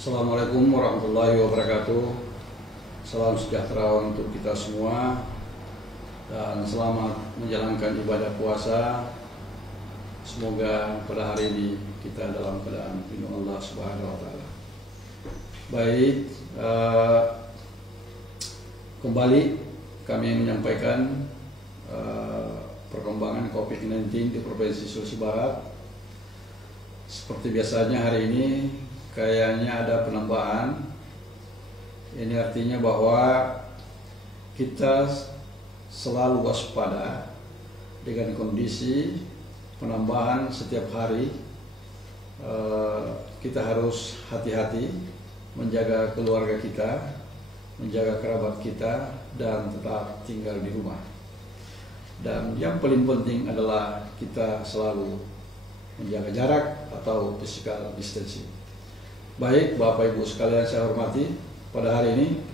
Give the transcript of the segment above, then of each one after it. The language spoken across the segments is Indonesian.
Assalamualaikum warahmatullahi wabarakatuh. Salam sejahtera untuk kita semua dan selamat menjalankan ibadah puasa. Semoga pada hari ini kita dalam keadaan lindung Allah Subhanahu wa taala. Baik, kembali kami menyampaikan perkembangan COVID-19 di Provinsi Sulawesi Barat. Seperti biasanya hari ini kayaknya ada penambahan. Ini artinya bahwa kita selalu waspada dengan kondisi penambahan setiap hari. Kita harus hati-hati menjaga keluarga kita, menjaga kerabat kita, dan tetap tinggal di rumah. Dan yang paling penting adalah kita selalu menjaga jarak atau physical distancing. Baik, Bapak Ibu sekalian saya hormati, pada hari ini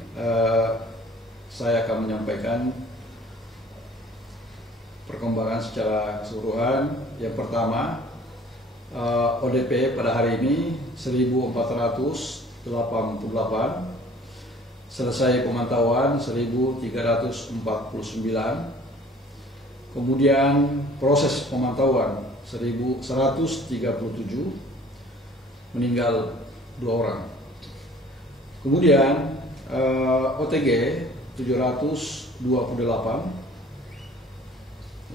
saya akan menyampaikan perkembangan secara keseluruhan. Yang pertama, ODP pada hari ini 1488, selesai pemantauan 1349, kemudian proses pemantauan 1137, meninggal 2 orang. Kemudian OTG 728,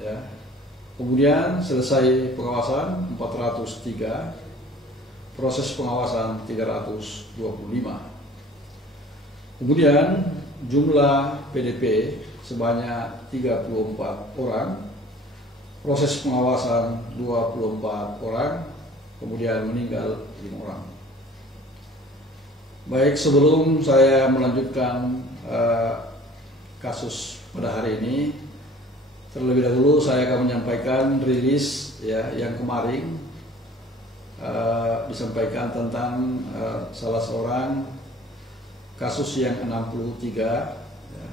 ya. Kemudian selesai pengawasan 403, proses pengawasan 325. Kemudian jumlah PDP sebanyak 34 orang, proses pengawasan 24 orang, kemudian meninggal 5 orang. Baik, sebelum saya melanjutkan kasus pada hari ini, terlebih dahulu saya akan menyampaikan rilis ya yang kemarin disampaikan tentang salah seorang kasus yang 63, ya.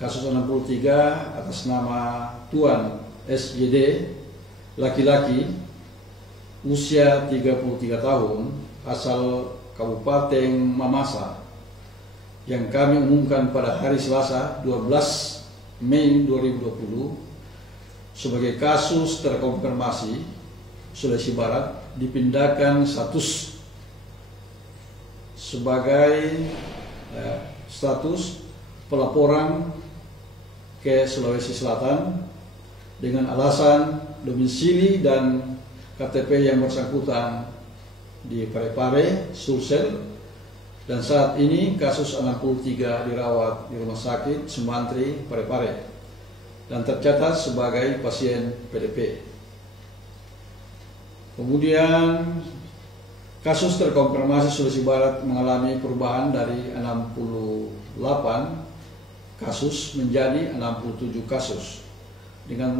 Kasus 63 atas nama Tuan SJD, laki-laki, usia 33 tahun, asal Kabupaten Mamasa, yang kami umumkan pada hari Selasa 12 Mei 2020 sebagai kasus terkonfirmasi Sulawesi Barat, dipindahkan status sebagai status pelaporan ke Sulawesi Selatan dengan alasan domisili dan KTP yang bersangkutan di Parepare, Sulsel, dan saat ini kasus 63 dirawat di Rumah Sakit Sumantri, Parepare, dan tercatat sebagai pasien PDP. Kemudian kasus terkonfirmasi Sulawesi Barat mengalami perubahan dari 68 kasus menjadi 67 kasus, dan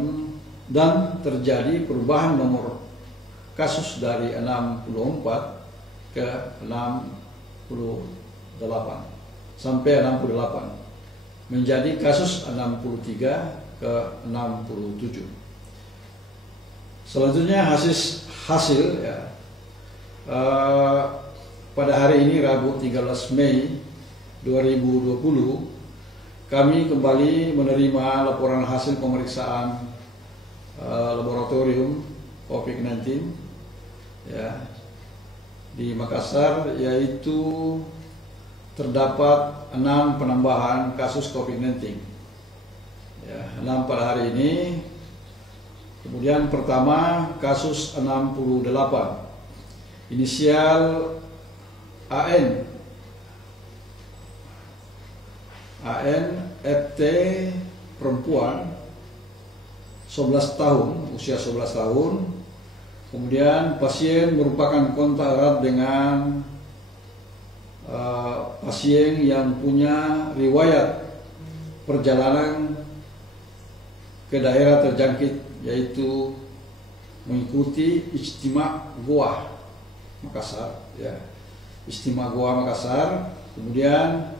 terjadi perubahan nomor kasus dari 64 ke 68 sampai 68 menjadi kasus 63 ke 67. Selanjutnya hasil ya, pada hari ini Rabu 13 Mei 2020 kami kembali menerima laporan hasil pemeriksaan laboratorium COVID-19 ya di Makassar, yaitu terdapat 6 penambahan kasus COVID-19 ya, 6 pada hari ini. Kemudian pertama, kasus 68, inisial AN FT, perempuan, 11 tahun, usia 11 tahun. Kemudian pasien merupakan kontak erat dengan pasien yang punya riwayat perjalanan ke daerah terjangkit, yaitu mengikuti Ijtima Goa Makassar ya. Ijtima Goa Makassar. Kemudian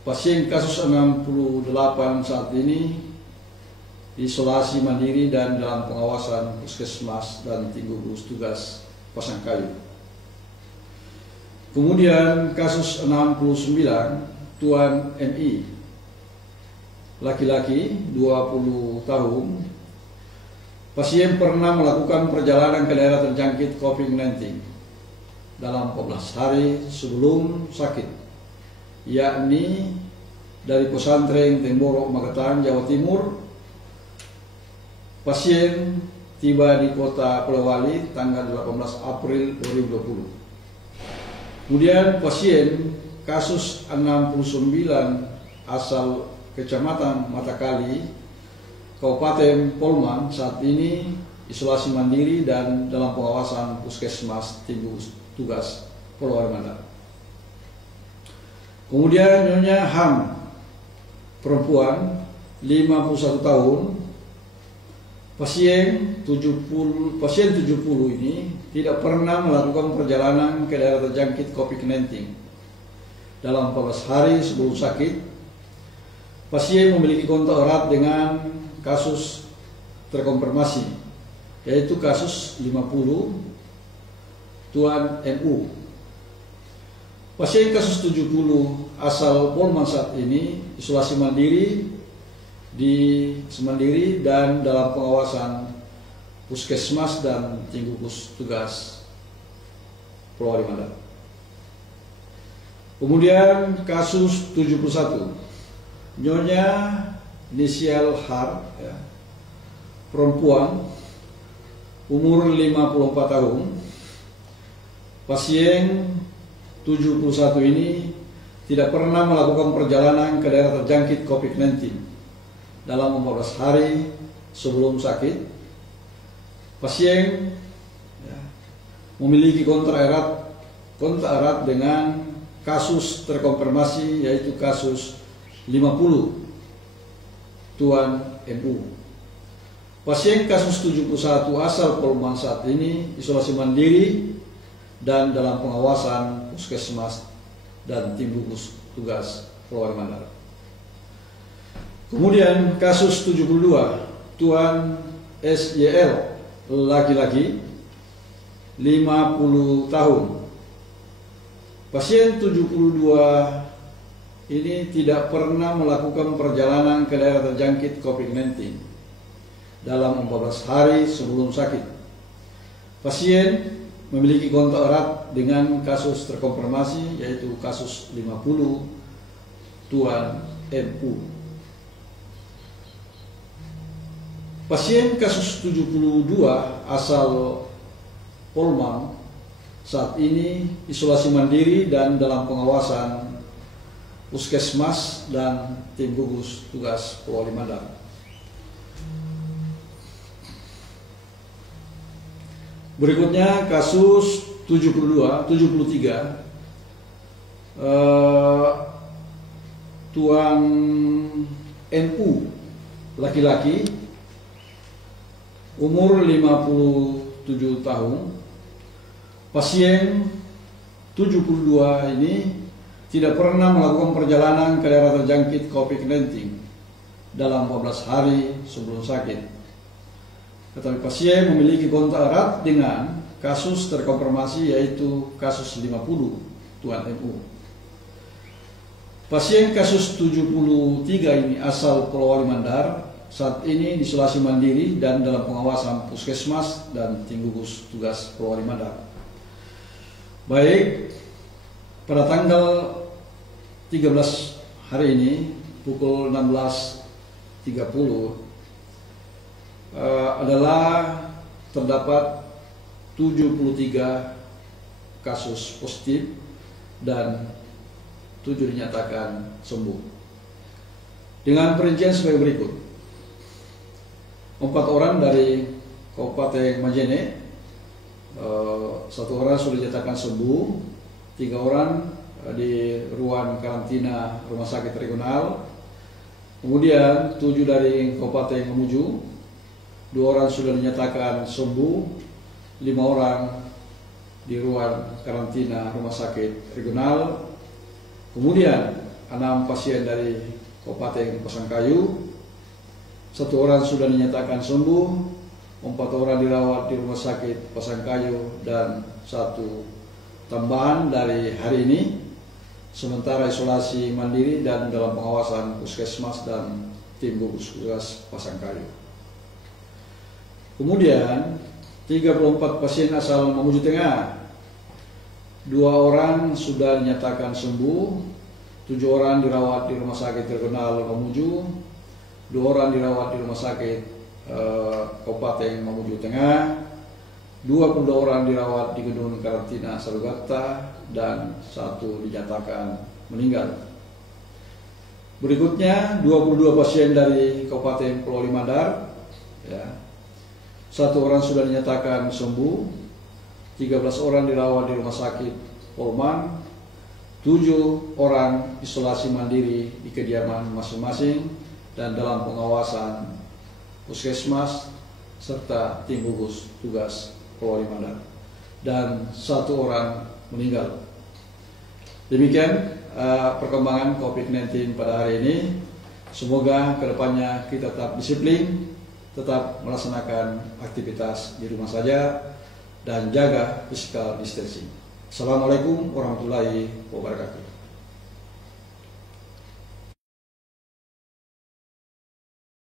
pasien kasus 68 saat ini isolasi mandiri dan dalam pengawasan puskesmas dan tim gugus tugas Pasangkayu. Kemudian kasus 69 Tuan MI, laki-laki 20 tahun, pasien pernah melakukan perjalanan ke daerah terjangkit COVID-19 dalam 14 hari sebelum sakit, yakni dari pesantren Temboro, Magetan, Jawa Timur. Pasien tiba di kota Polewali tanggal 18 April 2020. Kemudian pasien kasus 69 asal Kecamatan Matakali, Kabupaten Polman, saat ini isolasi mandiri dan dalam pengawasan Puskesmas Tim Gugus Tugas Polewali Mandar. Kemudian Nyonya Ham, perempuan 51 tahun, pasien 70 ini tidak pernah melakukan perjalanan ke daerah terjangkit COVID-19 dalam 14 hari sebelum sakit. Pasien memiliki kontak erat dengan kasus terkonfirmasi, yaitu kasus 50 Tuan NU. Pasien kasus 70 asal Polman saat ini isolasi mandiri dan dalam pengawasan Puskesmas dan Tim Gugus Tugas Polewali Mandar. Kemudian kasus 71 Nyonya inisial Har, ya, perempuan umur 54 tahun. Pasien 71 ini tidak pernah melakukan perjalanan ke daerah terjangkit COVID-19 dalam 14 hari sebelum sakit. Pasien, ya, memiliki kontak erat dengan kasus terkonfirmasi, yaitu kasus 50 Tuan NU. Pasien kasus 71 asal Polman saat ini isolasi mandiri dan dalam pengawasan Puskesmas dan Tim Gugus Tugas Polewali Mandar. Kemudian kasus 72 Tuan SYL, laki-laki 50 tahun. Pasien 72 ini tidak pernah melakukan perjalanan ke daerah terjangkit COVID-19 dalam 14 hari sebelum sakit. Pasien memiliki kontak erat dengan kasus terkonfirmasi, yaitu kasus 50 Tuan NU. Pasien kasus 72 asal Polman saat ini isolasi mandiri dan dalam pengawasan Puskesmas dan Tim Gugus Tugas Polewali Mandar. Berikutnya kasus 73 Tuan NU, laki-laki umur 57 tahun. Pasien 72 ini tidak pernah melakukan perjalanan ke daerah terjangkit COVID-19 dalam 14 hari sebelum sakit. Tetapi pasien memiliki kontak erat dengan kasus terkonfirmasi, yaitu kasus 50 Tuan NU. Pasien kasus 73 ini asal Polewali Mandar, saat ini isolasi mandiri dan dalam pengawasan Puskesmas dan Tim Gugus Tugas Polewali Mandar. Baik, pada tanggal 13 hari ini pukul 16.30 adalah terdapat 73 kasus positif dan 7 dinyatakan sembuh. Dengan perincian sebagai berikut: 4 orang dari Kabupaten Majene, 1 orang sudah dinyatakan sembuh, 3 orang di ruang karantina Rumah Sakit Regional, kemudian 7 dari Kabupaten Mamuju, 2 orang sudah dinyatakan sembuh, 5 orang di ruang karantina Rumah Sakit Regional, kemudian 6 pasien dari Kabupaten Pasangkayu, 1 orang sudah dinyatakan sembuh, 4 orang dirawat di Rumah Sakit Pasangkayu, dan 1 tambahan dari hari ini, sementara isolasi mandiri dan dalam pengawasan Puskesmas dan tim gugus tugas Pasangkayu. Kemudian 34 pasien asal Mamuju Tengah, 2 orang sudah dinyatakan sembuh, 7 orang dirawat di Rumah Sakit Regional Mamuju, 2 orang dirawat di Rumah Sakit Kabupaten Mamuju Tengah, 22 orang dirawat di gedung karantina Salugata, dan 1 dinyatakan meninggal. Berikutnya 22 pasien dari Kabupaten Pulau Limandar, ya. 1 orang sudah dinyatakan sembuh, 13 orang dirawat di Rumah Sakit Polman, 7 orang isolasi mandiri di kediaman masing-masing dan dalam pengawasan Puskesmas serta tim gugus tugas Pulau Limandar, dan 1 orang meninggal. Demikian perkembangan COVID-19 pada hari ini. Semoga kedepannya kita tetap disiplin, tetap melaksanakan aktivitas di rumah saja, dan jaga physical distancing. Assalamualaikum warahmatullahi wabarakatuh.